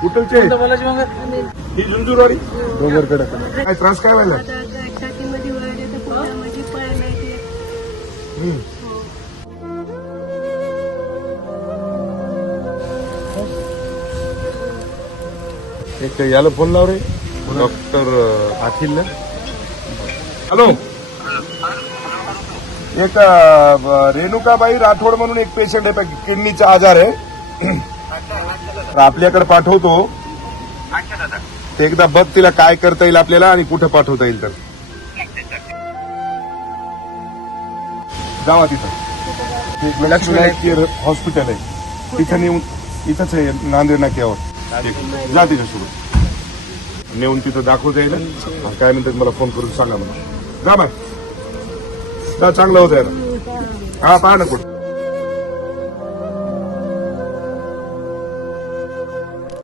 कुठलचे बोलायची मग ही झुंझुरवाडी डोंगरकडे काय त्रास काय व्हायला छातीमध्ये वळले तर पोटामध्ये पळायला येते. एक याला फोन लाव रे डॉक्टर अखिलला. हॅलो एक रेणुकाबाई राठोड म्हणून एक पेशंट आहे किडनीचा आजार आहे तर आपल्याकडे पाठवतो ते एकदा बघ तिला काय करता येईल आपल्याला आणि कुठं पाठवता येईल तर जावा तिथं लक्ष्मी हॉस्पिटल आहे तिथं नेऊन इथंच आहे नांदेड नाक्यावर जा तिच्यासोबत नेऊन तिथं दाखवता येईल काय म्हणतात मला फोन करून सांगा मला जा बा चांगलं होत आहे ना हा पहा ना कुठं